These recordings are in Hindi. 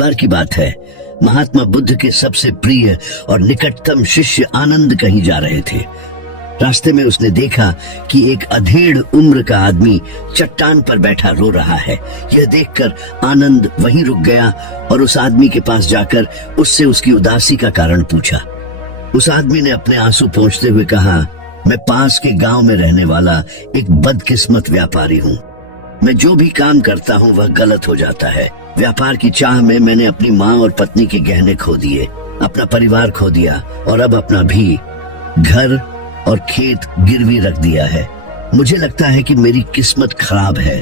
बार की बात है, महात्मा बुद्ध के सबसे प्रिय और निकटतम शिष्य आनंद कहीं जा रहे थे। रास्ते में उसने देखा कि एक अधेड़ उम्र का आदमी चट्टान पर बैठा रो रहा है। यह देखकर आनंद वहीं रुक गया और उस आदमी के पास जाकर उससे उसकी उदासी का कारण पूछा। उस आदमी ने अपने आंसू पोंछते हुए कहा, मैं पास के गांव में रहने वाला एक बदकिस्मत व्यापारी हूँ। मैं जो भी काम करता हूँ वह गलत हो जाता है। व्यापार की चाह में मैंने अपनी माँ और पत्नी के गहने खो दिए, अपना परिवार खो दिया और अब अपना भी घर और खेत गिरवी रख दिया है। मुझे लगता है कि मेरी किस्मत खराब है।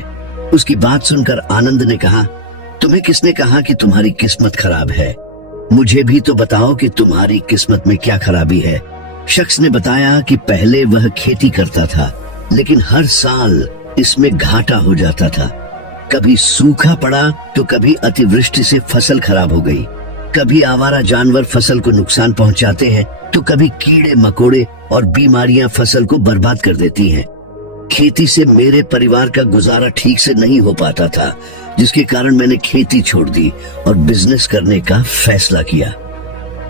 उसकी बात सुनकर आनंद ने कहा, तुम्हें किसने कहा कि तुम्हारी किस्मत खराब है? मुझे भी तो बताओ कि तुम्हारी किस्मत में क्या खराबी है। शख्स ने बताया कि पहले वह खेती करता था, लेकिन हर साल इसमें घाटा हो जाता था। कभी सूखा पड़ा तो कभी अतिवृष्टि से फसल खराब हो गई, कभी आवारा जानवर फसल को नुकसान पहुंचाते हैं तो कभी कीड़े मकोड़े और बीमारियां फसल को बर्बाद कर देती हैं। खेती से मेरे परिवार का गुजारा ठीक से नहीं हो पाता था, जिसके कारण मैंने खेती छोड़ दी और बिजनेस करने का फैसला किया।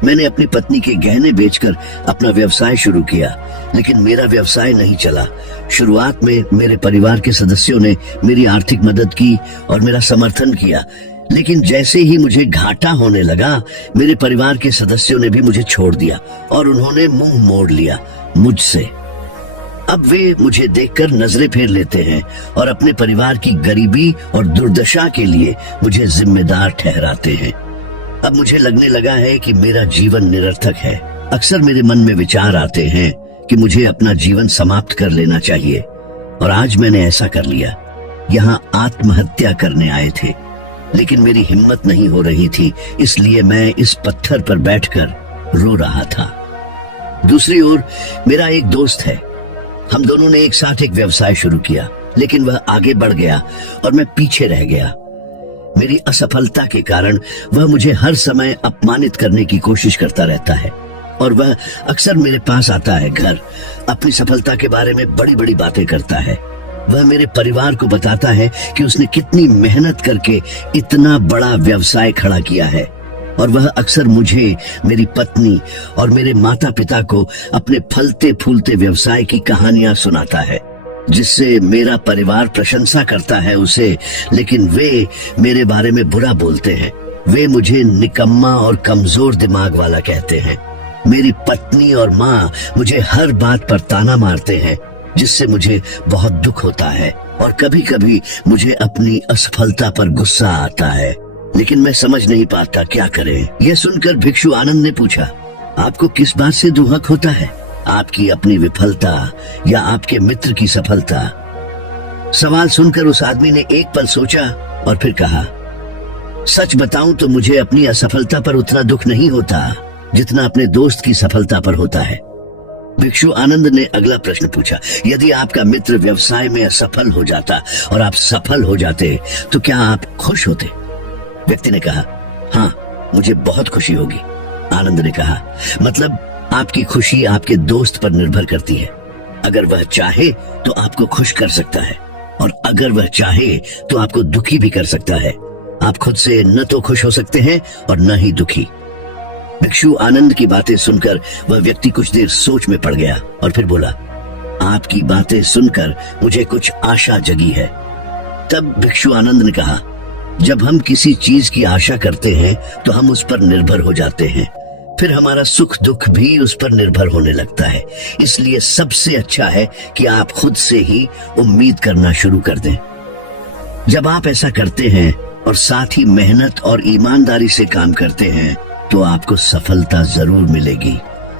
मैंने अपनी पत्नी के गहने बेचकर अपना व्यवसाय शुरू किया, लेकिन मेरा व्यवसाय नहीं चला। शुरुआत में मेरे परिवार के सदस्यों ने मेरी आर्थिक मदद की और मेरा समर्थन किया, लेकिन जैसे ही मुझे घाटा होने लगा, मेरे परिवार के सदस्यों ने भी मुझे छोड़ दिया और उन्होंने मुंह मोड़ लिया मुझसे। अब वे मुझे देखकर नजरें फेर लेते हैं और अपने परिवार की गरीबी और दुर्दशा के लिए मुझे जिम्मेदार ठहराते हैं। अब मुझे लगने लगा है कि मेरा जीवन निरर्थक है। अक्सर मेरे मन में विचार आते हैं कि मुझे अपना जीवन समाप्त कर लेना चाहिए, और आज मैंने ऐसा कर लिया। यहाँ आत्महत्या करने आए थे, लेकिन मेरी हिम्मत नहीं हो रही थी, इसलिए मैं इस पत्थर पर बैठकर रो रहा था। दूसरी ओर मेरा एक दोस्त है। हम दोनों ने एक साथ एक व्यवसाय शुरू किया, लेकिन वह आगे बढ़ गया और मैं पीछे रह गया। मेरी असफलता के कारण वह मुझे हर समय अपमानित करने की कोशिश करता रहता है और वह अक्सर मेरे पास आता है घर, अपनी सफलता के बारे में बड़ी बड़ी बातें करता है। वह मेरे परिवार को बताता है कि उसने कितनी मेहनत करके इतना बड़ा व्यवसाय खड़ा किया है, और वह अक्सर मुझे, मेरी पत्नी और मेरे माता पिता को अपने फलते फूलते व्यवसाय की कहानियां सुनाता है, जिससे मेरा परिवार प्रशंसा करता है उसे, लेकिन वे मेरे बारे में बुरा बोलते हैं। वे मुझे निकम्मा और कमजोर दिमाग वाला कहते हैं। मेरी पत्नी और माँ मुझे हर बात पर ताना मारते हैं, जिससे मुझे बहुत दुख होता है, और कभी कभी मुझे अपनी असफलता पर गुस्सा आता है, लेकिन मैं समझ नहीं पाता क्या करें। यह सुनकर भिक्षु आनंद ने पूछा, आपको किस बात से दुख होता है? आपकी अपनी विफलता या आपके मित्र की सफलता? सवाल सुनकर उस आदमी ने एक पल सोचा और फिर कहा, सच बताऊं तो मुझे अपनी असफलता पर उतना दुख नहीं होता जितना अपने दोस्त की सफलता पर होता है। भिक्षु आनंद ने अगला प्रश्न पूछा, यदि आपका मित्र व्यवसाय में असफल हो जाता और आप सफल हो जाते तो क्या आप खुश होते? व्यक्ति ने कहा, हाँ, मुझे बहुत खुशी होगी। आनंद ने कहा, मतलब आपकी खुशी आपके दोस्त पर निर्भर करती है। अगर वह चाहे तो आपको खुश कर सकता है, और अगर वह चाहे तो आपको दुखी भी कर सकता है। आप खुद से न तो खुश हो सकते हैं और न ही दुखी। भिक्षु आनंद की बातें सुनकर वह व्यक्ति कुछ देर सोच में पड़ गया और फिर बोला, आपकी बातें सुनकर मुझे कुछ आशा जगी है। तब भिक्षु आनंद ने कहा, जब हम किसी चीज की आशा करते हैं तो हम उस पर निर्भर हो जाते हैं, फिर हमारा सुख दुख भी उस पर निर्भर होने लगता है। इसलिए सबसे अच्छा है कि आप खुद से ही उम्मीद करना शुरू कर दें। जब आप ऐसा करते हैं और साथ ही मेहनत और ईमानदारी से काम करते हैं तो आपको सफलता जरूर मिलेगी।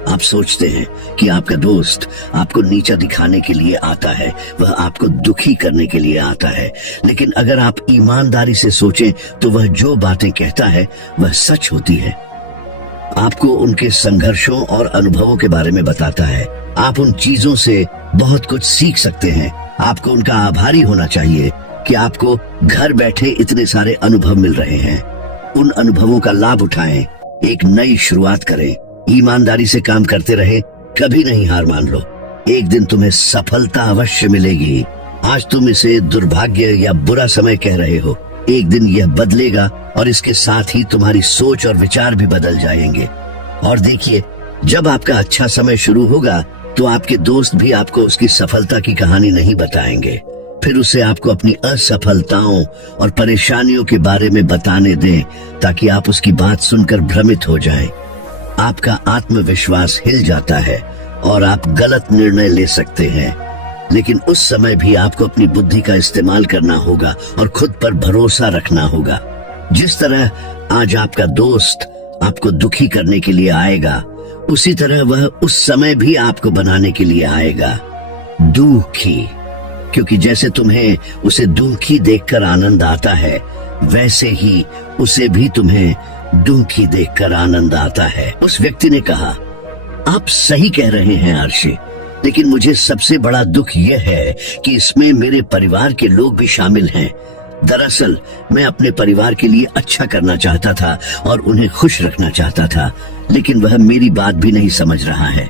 आप सोचते हैं कि आपका दोस्त आपको नीचा दिखाने के लिए आता है, वह आपको दुखी करने के लिए आता है, लेकिन अगर आप ईमानदारी से सोचें तो वह जो बातें कहता है वह सच होती है। आपको उनके संघर्षों और अनुभवों के बारे में बताता है। आप उन चीजों से बहुत कुछ सीख सकते हैं। आपको उनका आभारी होना चाहिए कि आपको घर बैठे इतने सारे अनुभव मिल रहे हैं। उन अनुभवों का लाभ उठाएं, एक नई शुरुआत करें, ईमानदारी से काम करते रहे, कभी नहीं हार मान लो। एक दिन तुम्हें सफलता अवश्य मिलेगी। आज तुम इसे दुर्भाग्य या बुरा समय कह रहे हो, एक दिन यह बदलेगा और इसके साथ ही तुम्हारी सोच और विचार भी बदल जाएंगे। और देखिए, जब आपका अच्छा समय शुरू होगा तो आपके दोस्त भी आपको उसकी सफलता की कहानी नहीं बताएंगे। फिर उसे आपको अपनी असफलताओं और परेशानियों के बारे में बताने दें ताकि आप उसकी बात सुनकर भ्रमित हो जाएं। आपका आत्मविश्वास हिल जाता है और आप गलत निर्णय ले सकते हैं। लेकिन उस समय भी आपको अपनी बुद्धि का इस्तेमाल करना होगा और खुद पर भरोसा रखना होगा। जिस तरह आज आपका दोस्त आपको दुखी करने के लिए आएगा, उसी तरह वह उस समय भी आपको बनाने के लिए आएगा दुखी। क्योंकि जैसे तुम्हें उसे दुखी देखकर आनंद आता है, वैसे ही उसे भी तुम्हें दुखी देखकर आनंद आता है। उस व्यक्ति ने कहा, आप सही कह रहे हैं आर्षी, लेकिन मुझे सबसे बड़ा दुख यह है कि इसमें मेरे परिवार के लोग भी शामिल हैं। दरअसल मैं अपने परिवार के लिए अच्छा करना चाहता था और उन्हें खुश रखना चाहता था, लेकिन वह मेरी बात भी नहीं समझ रहा है।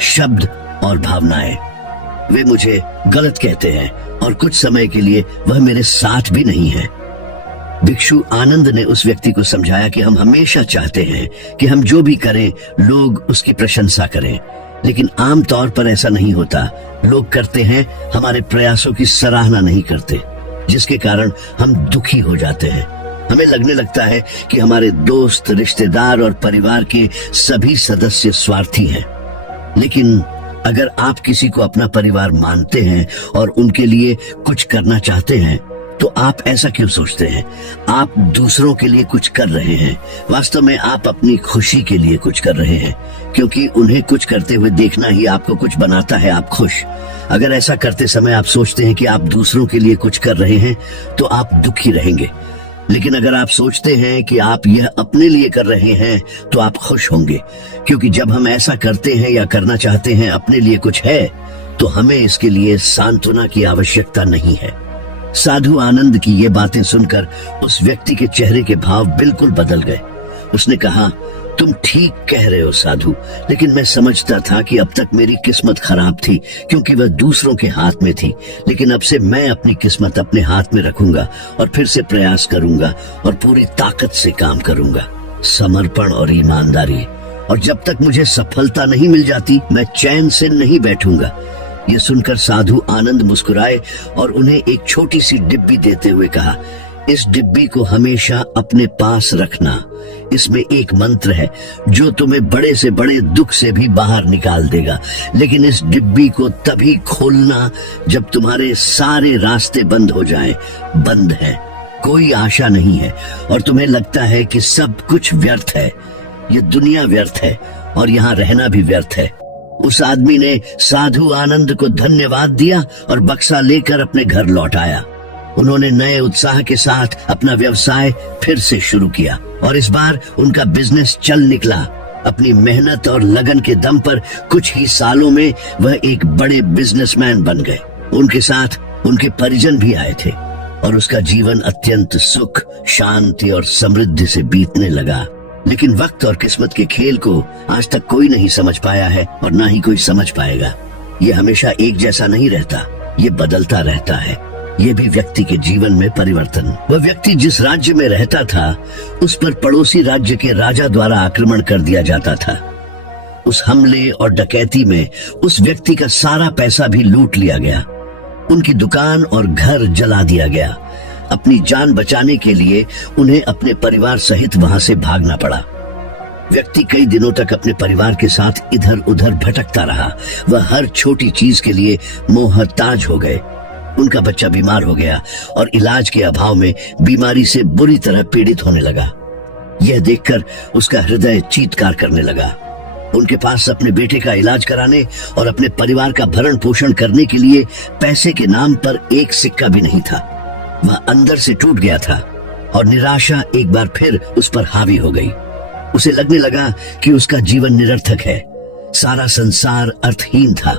शब्द और भावनाएं, वे मुझे गलत कहते हैं और कुछ समय के लिए वह मेरे साथ भी नहीं है। भिक्षु आनंद ने उस व्यक्ति को समझाया कि हम हमेशा चाहते हैं कि हम जो भी करें लोग उसकी प्रशंसा करें, लेकिन आम तौर पर ऐसा नहीं होता। लोग करते हैं, हमारे प्रयासों की सराहना नहीं करते, जिसके कारण हम दुखी हो जाते हैं। हमें लगने लगता है कि हमारे दोस्त, रिश्तेदार और परिवार के सभी सदस्य स्वार्थी हैं। लेकिन अगर आप किसी को अपना परिवार मानते हैं और उनके लिए कुछ करना चाहते हैं, तो आप ऐसा क्यों सोचते हैं? आप दूसरों के लिए कुछ कर रहे हैं। वास्तव में आप अपनी खुशी के लिए कुछ कर रहे हैं, क्योंकि उन्हें कुछ करते हुए देखना ही आपको कुछ बनाता है आप खुश। अगर ऐसा करते समय आप सोचते हैं कि आप दूसरों के लिए कुछ कर रहे हैं, तो आप दुखी रहेंगे। लेकिन अगर आप सोचते हैं कि आप यह अपने लिए कर रहे हैं, तो आप खुश होंगे, क्योंकि जब हम ऐसा करते हैं या करना चाहते हैं अपने लिए कुछ है, तो हमें इसके लिए सांत्वना की आवश्यकता नहीं है। साधु आनंद की ये बातें सुनकर उस व्यक्ति के चेहरे के भाव बिल्कुल बदल गए। उसने कहा, तुम ठीक कह रहे हो साधु, लेकिन मैं समझता था कि अब तक मेरी किस्मत खराब थी, क्योंकि वह दूसरों के हाथ में थी। लेकिन अब से मैं अपनी किस्मत अपने हाथ में रखूंगा और फिर से प्रयास करूंगा और पूरी ताकत से काम करूंगा, समर्पण और ईमानदारी। और जब तक मुझे सफलता नहीं मिल जाती, मैं चैन से नहीं बैठूंगा। ये सुनकर साधु आनंद मुस्कुराए और उन्हें एक छोटी सी डिब्बी देते हुए कहा, इस डिब्बी को हमेशा अपने पास रखना। इसमें एक मंत्र है जो तुम्हें बड़े से बड़े दुख से भी बाहर निकाल देगा। लेकिन इस डिब्बी को तभी खोलना जब तुम्हारे सारे रास्ते बंद हो जाएं। बंद है, कोई आशा नहीं है और तुम्हें लगता है कि सब कुछ व्यर्थ है। ये दुनिया व्यर्थ है और यहाँ रहना भी व्यर्थ है। उस आदमी ने साधु आनंद को धन्यवाद दिया और बक्सा लेकर अपने घर लौट आया। उन्होंने नए उत्साह के साथ अपना व्यवसाय फिर से शुरू किया और इस बार उनका बिजनेस चल निकला। अपनी मेहनत और लगन के दम पर कुछ ही सालों में वह एक बड़े बिजनेसमैन बन गए। उनके साथ उनके परिजन भी आए थे और उसका जीवन अत्यंत सुख, शांति और समृद्धि से बीतने लगा। लेकिन वक्त और किस्मत के खेल को आज तक कोई नहीं समझ पाया है और ना ही कोई समझ पाएगा। ये हमेशा एक जैसा नहीं रहता, ये बदलता रहता है। ये भी व्यक्ति के जीवन में परिवर्तन। वह व्यक्ति जिस राज्य में रहता था, उस पर पड़ोसी राज्य के राजा द्वारा आक्रमण कर दिया जाता था। उस हमले और डकैती में उस व्यक्ति का सारा पैसा भी लूट लिया गया। उनकी दुकान और घर जला दिया गया। अपनी जान बचाने के लिए उन्हें अपने परिवार सहित वहां से भागना पड़ा। व्यक्ति कई दिनों तक अपने परिवार के साथ इधर उधर भटकता रहा। वह हर छोटी चीज के लिए मोहताज हो गए। उनका बच्चा बीमार हो गया और इलाज के अभाव में बीमारी से बुरी तरह पीड़ित होने लगा। यह देखकर उसका हृदय चीत्कार करने लगा। उनके पास अपने बेटे का इलाज कराने और अपने परिवार का भरण पोषण करने के लिए पैसे के नाम पर एक सिक्का भी नहीं था। वह अंदर से टूट गया था और निराशा एक बार फिर उस पर हावी हो गई। उसे लगने लगा कि उसका जीवन निरर्थक है, सारा संसार अर्थहीन था।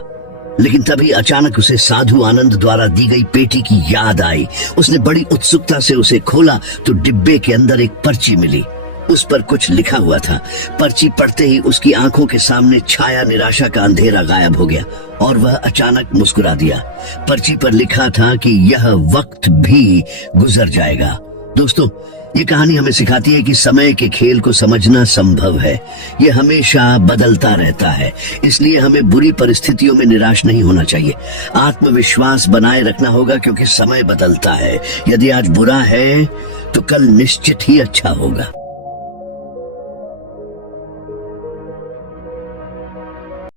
लेकिन तभी अचानक उसे साधु आनंद द्वारा दी गई पेटी की याद आई। उसने बड़ी उत्सुकता से उसे खोला तो डिब्बे के अंदर एक पर्ची मिली। उस पर कुछ लिखा हुआ था। पर्ची पढ़ते ही उसकी आंखों के सामने छाया निराशा का अंधेरा गायब हो गया और वह अचानक मुस्कुरा दिया। पर्ची पर लिखा था कि यह वक्त भी गुजर जाएगा दोस्तों, ये कहानी हमें सिखाती है कि समय के खेल को समझना संभव है। ये हमेशा बदलता रहता है, इसलिए हमें बुरी परिस्थितियों में निराश नहीं होना चाहिए। आत्मविश्वास बनाए रखना होगा क्योंकि समय बदलता है। यदि आज बुरा है तो कल निश्चित ही अच्छा होगा।